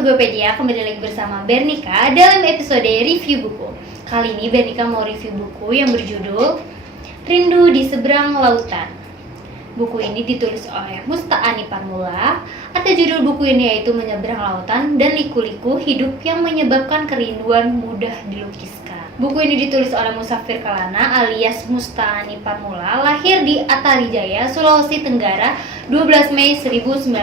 Sobat Gopedia, kembali lagi bersama Bernika dalam episode review buku. Kali ini Bernika mau review buku yang berjudul Rindu di Seberang Lautan. Buku ini ditulis oleh Musta'ani Parmula. Atau judul buku ini yaitu Menyeberang Lautan dan Liku-liku Hidup yang Menyebabkan Kerinduan Mudah Dilukiskan. Buku ini ditulis oleh Musafir Kelana alias Musta'ani Parmula, lahir di Atarijaya, Sulawesi Tenggara, 12 Mei 1982.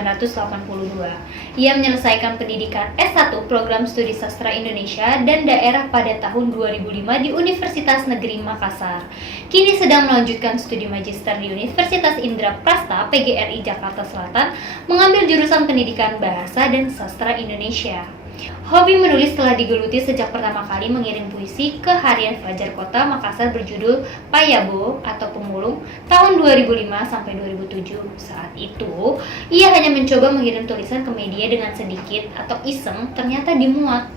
Ia menyelesaikan pendidikan S1 Program Studi Sastra Indonesia dan Daerah pada tahun 2005 di Universitas Negeri Makassar. Kini sedang melanjutkan studi magister di Universitas Indraprasta PGRI Jakarta Selatan, mengambil jurusan Pendidikan Bahasa dan Sastra Indonesia. Hobi menulis telah digeluti sejak pertama kali mengirim puisi ke harian Fajar Kota Makassar berjudul Payabo atau Pemulung tahun 2005 sampai 2007. Saat itu, ia hanya mencoba mengirim tulisan ke media dengan sedikit atau iseng, ternyata dimuat.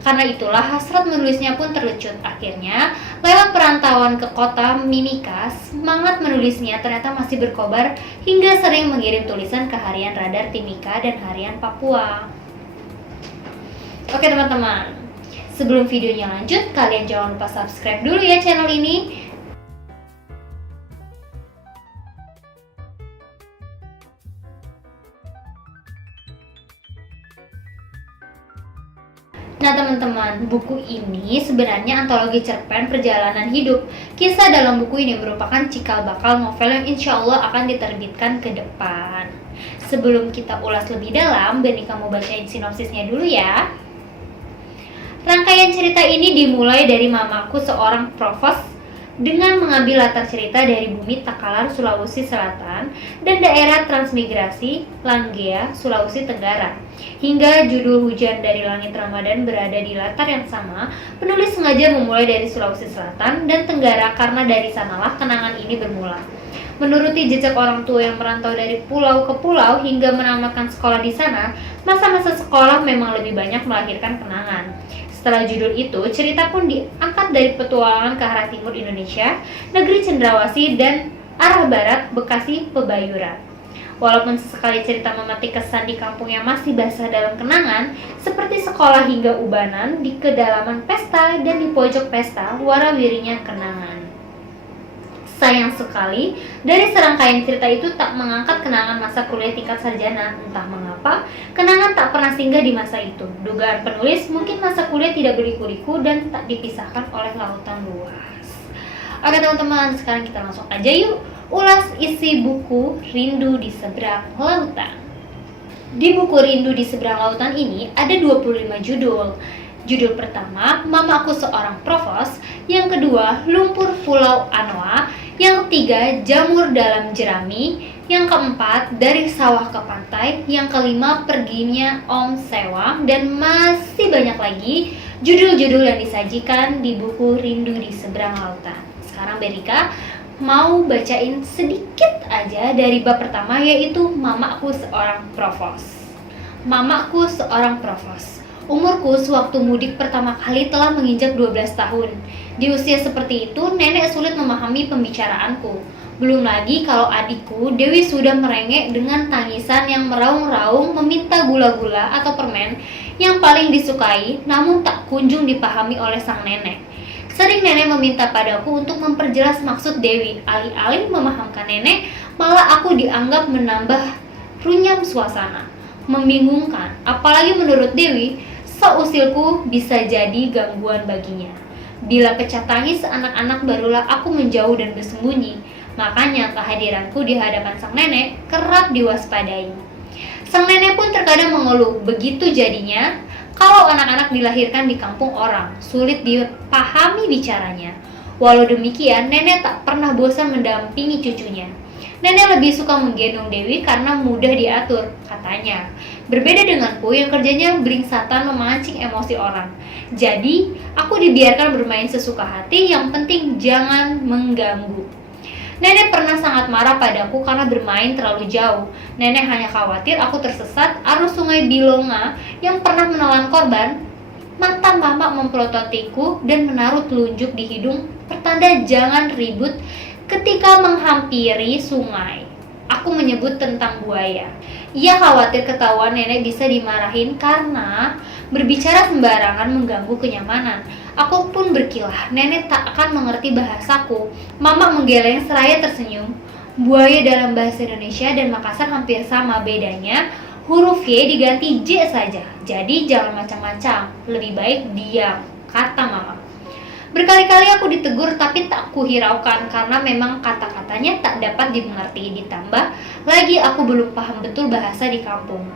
Karena itulah hasrat menulisnya pun terlecut. Akhirnya, lewat perantauan ke kota Mimika, semangat menulisnya ternyata masih berkobar hingga sering mengirim tulisan ke harian Radar Timika dan harian Papua. Oke teman-teman, sebelum videonya lanjut, kalian jangan lupa subscribe dulu ya channel ini. Nah teman-teman, buku ini sebenarnya antologi cerpen perjalanan hidup. Kisah dalam buku ini merupakan cikal bakal novel yang insya Allah akan diterbitkan ke depan. Sebelum kita ulas lebih dalam, Bernika mau bacain sinopsisnya dulu ya. Rangkaian cerita ini dimulai dari mamaku seorang provos dengan mengambil latar cerita dari bumi Takalar, Sulawesi Selatan dan daerah transmigrasi Langgea, Sulawesi Tenggara. Hingga judul Hujan dari Langit Ramadan berada di latar yang sama, penulis sengaja memulai dari Sulawesi Selatan dan Tenggara karena dari sanalah kenangan ini bermula. Menuruti jejak orang tua yang merantau dari pulau ke pulau hingga menamatkan sekolah di sana, masa-masa sekolah memang lebih banyak melahirkan kenangan. Setelah judul itu, cerita pun diangkat dari petualangan ke arah timur Indonesia, negeri Cendrawasih dan arah barat Bekasi Pebayuran. Walaupun sesekali cerita memetik kesan di kampung yang masih basah dalam kenangan, seperti sekolah hingga ubanan, di kedalaman pesta dan di pojok pesta, warawirinya kenangan. Sayang sekali, dari serangkaian cerita itu tak mengangkat kenangan masa kuliah tingkat sarjana. Entah mengapa, kenangan tak pernah singgah di masa itu. Dugaan penulis mungkin masa kuliah tidak berliku-liku dan tak dipisahkan oleh lautan luas. Oke teman-teman, sekarang kita langsung aja yuk ulas isi buku Rindu di Seberang Lautan. Di buku Rindu di Seberang Lautan ini ada 25 judul. Judul pertama, Mamaku Seorang Provos. Yang kedua, Lumpur Pulau Anoa. Yang ketiga, Jamur Dalam Jerami. Yang keempat, Dari Sawah ke Pantai. Yang kelima, Perginya Om Sewang. Dan masih banyak lagi judul-judul yang disajikan di buku Rindu di Seberang Lautan. Sekarang Berika mau bacain sedikit aja dari bab pertama, yaitu Mamaku Seorang Provos. Mamaku Seorang Provos. Umurku sewaktu mudik pertama kali telah menginjak 12 tahun. Di usia seperti itu, nenek sulit memahami pembicaraanku. Belum lagi kalau adikku, Dewi, sudah merengek dengan tangisan yang meraung-raung meminta gula-gula atau permen yang paling disukai, namun tak kunjung dipahami oleh sang nenek. Sering nenek meminta padaku untuk memperjelas maksud Dewi. Alih-alih memahamkan nenek, malah aku dianggap menambah runyam suasana. Membingungkan, apalagi menurut Dewi, seusilku bisa jadi gangguan baginya. Bila pecah tangis anak-anak barulah aku menjauh dan bersembunyi. Makanya kehadiranku di hadapan sang nenek kerap diwaspadai. Sang nenek pun terkadang mengeluh, begitu jadinya kalau anak-anak dilahirkan di kampung orang, sulit dipahami bicaranya. Walau demikian, nenek tak pernah bosan mendampingi cucunya. Nenek lebih suka menggendong Dewi karena mudah diatur, katanya. Berbeda denganku yang kerjanya beringsatan memancing emosi orang. Jadi, aku dibiarkan bermain sesuka hati, yang penting jangan mengganggu. Nenek pernah sangat marah padaku karena bermain terlalu jauh. Nenek hanya khawatir aku tersesat arus sungai Bilonga yang pernah menelan korban. Mata mama mempelototiku dan menaruh telunjuk di hidung, pertanda jangan ribut ketika menghampiri sungai. aku menyebut tentang buaya. Ia khawatir ketahuan nenek bisa dimarahin karena berbicara sembarangan mengganggu kenyamanan. Aku pun berkilah, nenek tak akan mengerti bahasaku. Mama menggeleng seraya tersenyum. Buaya dalam bahasa Indonesia dan Makassar hampir sama, bedanya huruf Y diganti J saja. Jadi jangan macam-macam, lebih baik diam, kata mama. Berkali-kali aku ditegur tapi tak kuhiraukan karena memang kata-katanya tak dapat dimengerti. Ditambah lagi aku belum paham betul bahasa di kampung.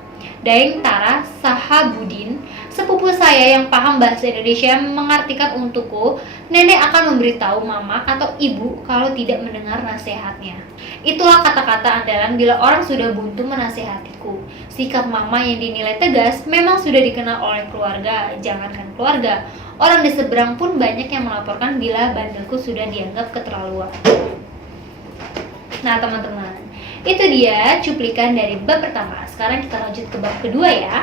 Daeng Tara Sahabudin, sepupu saya yang paham bahasa Indonesia, mengartikan untukku, nenek akan memberitahu mama atau ibu kalau tidak mendengar nasihatnya. Itulah kata-kata andalan bila orang sudah buntu menasehatiku. Sikap mama yang dinilai tegas memang sudah dikenal oleh keluarga, jangankan keluarga. Orang di seberang pun banyak yang melaporkan bila bandelku sudah dianggap keterlaluan. Nah teman-teman, itu dia cuplikan dari bab pertama. Sekarang kita lanjut ke bab kedua ya.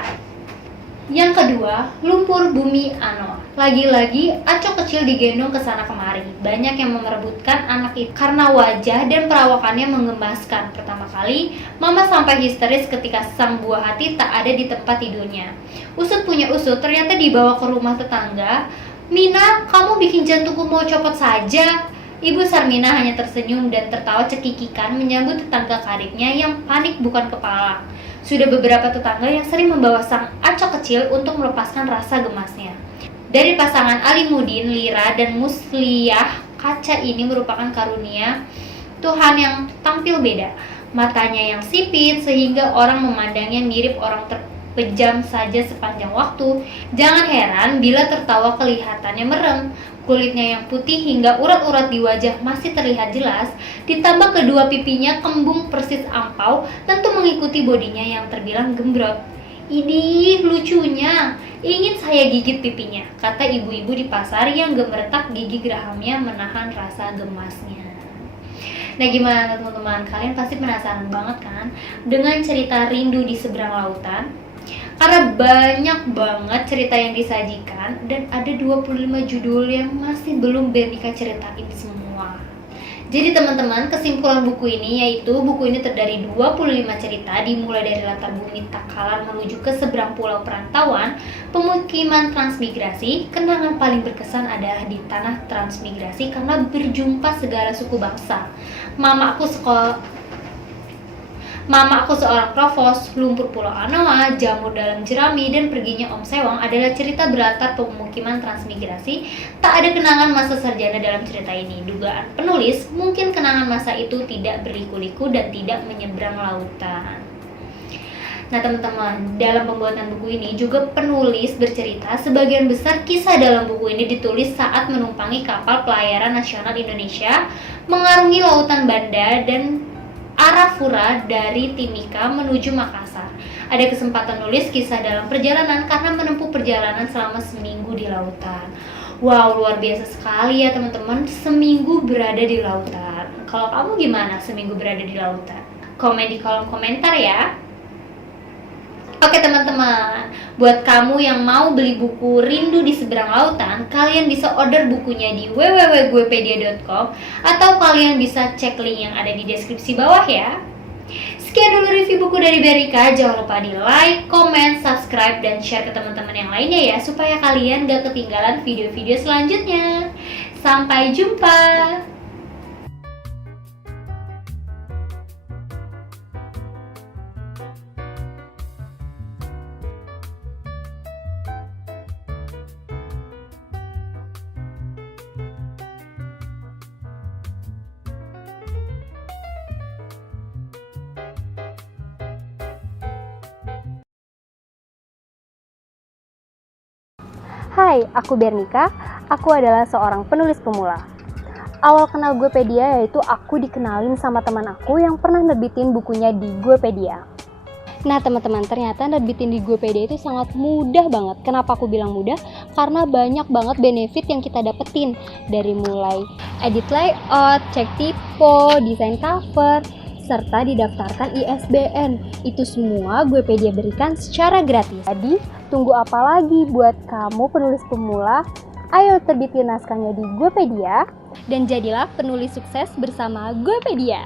Yang kedua, lumpur bumi Ano. Lagi-lagi Acok kecil digendong ke sana kemari. Banyak yang memerebutkan anak itu karena wajah dan perawakannya menggemaskan. Pertama kali, mama sampai histeris ketika sang buah hati tak ada di tempat tidurnya. Usut punya usut, ternyata dibawa ke rumah tetangga. Mina, kamu bikin jantungku mau copot saja. Ibu Sarmina hanya tersenyum dan tertawa cekikikan menyambut tetangga karibnya yang panik bukan kepala. Sudah beberapa tetangga yang sering membawa sang Acok kecil untuk melepaskan rasa gemasnya. Dari pasangan Alimudin, Lira, dan Musliyah, kaca ini merupakan karunia Tuhan yang tampil beda. Matanya yang sipit sehingga orang memandangnya mirip orang terpejam saja sepanjang waktu. Jangan heran bila tertawa kelihatannya merem. Kulitnya yang putih hingga urat-urat di wajah masih terlihat jelas, ditambah kedua pipinya kembung persis ampau, tentu mengikuti bodinya yang terbilang gembrot. Idih, lucunya, ingin saya gigit pipinya, kata ibu-ibu di pasar yang gemeretak gigi gerahamnya menahan rasa gemasnya. Nah gimana teman-teman, kalian pasti penasaran banget kan dengan cerita Rindu di Seberang Lautan? Karena banyak banget cerita yang disajikan dan ada 25 judul yang masih belum Bernika ceritain semua. Jadi teman-teman, kesimpulan buku ini yaitu buku ini terdiri 25 cerita dimulai dari latar bumi Takalar menuju ke seberang pulau perantauan, pemukiman transmigrasi. Kenangan paling berkesan adalah di tanah transmigrasi karena berjumpa segala suku bangsa. Mama aku seorang provos, lumpur pulau Anoa, jamur dalam jerami, dan perginya Om Sewang adalah cerita berlatar pemukiman transmigrasi. Tak ada kenangan masa sarjana dalam cerita ini. Dugaan penulis, mungkin kenangan masa itu tidak berliku-liku dan tidak menyeberang lautan. Nah teman-teman, dalam pembuatan buku ini juga penulis bercerita sebagian besar kisah dalam buku ini ditulis saat menumpangi kapal pelayaran nasional Indonesia mengarungi lautan Banda dan Arafura dari Timika menuju Makassar. Ada kesempatan nulis kisah dalam perjalanan karena menempuh perjalanan selama seminggu di lautan. Wow, luar biasa sekali ya teman-teman, seminggu berada di lautan. Kalau kamu gimana seminggu berada di lautan? Komen di kolom komentar ya. Oke teman-teman, buat kamu yang mau beli buku Rindu di Seberang Lautan, kalian bisa order bukunya di www.guepedia.com atau kalian bisa cek link yang ada di deskripsi bawah ya. Sekian dulu review buku dari Bernika, jangan lupa di like, comment, subscribe, dan share ke teman-teman yang lainnya ya, supaya kalian gak ketinggalan video-video selanjutnya. Sampai jumpa! Hai, aku Bernika. Aku adalah seorang penulis pemula. Awal kenal Guepedia yaitu aku dikenalin sama teman aku yang pernah nerbitin bukunya di Guepedia. Nah teman-teman, ternyata nerbitin di Guepedia itu sangat mudah banget. Kenapa aku bilang mudah? Karena banyak banget benefit yang kita dapetin. Dari mulai edit layout, cek typo, desain cover, serta didaftarkan ISBN. Itu semua Guepedia berikan secara gratis. Jadi, tunggu apa lagi buat kamu penulis pemula? Ayo terbitin naskahnya di Guepedia dan jadilah penulis sukses bersama Guepedia.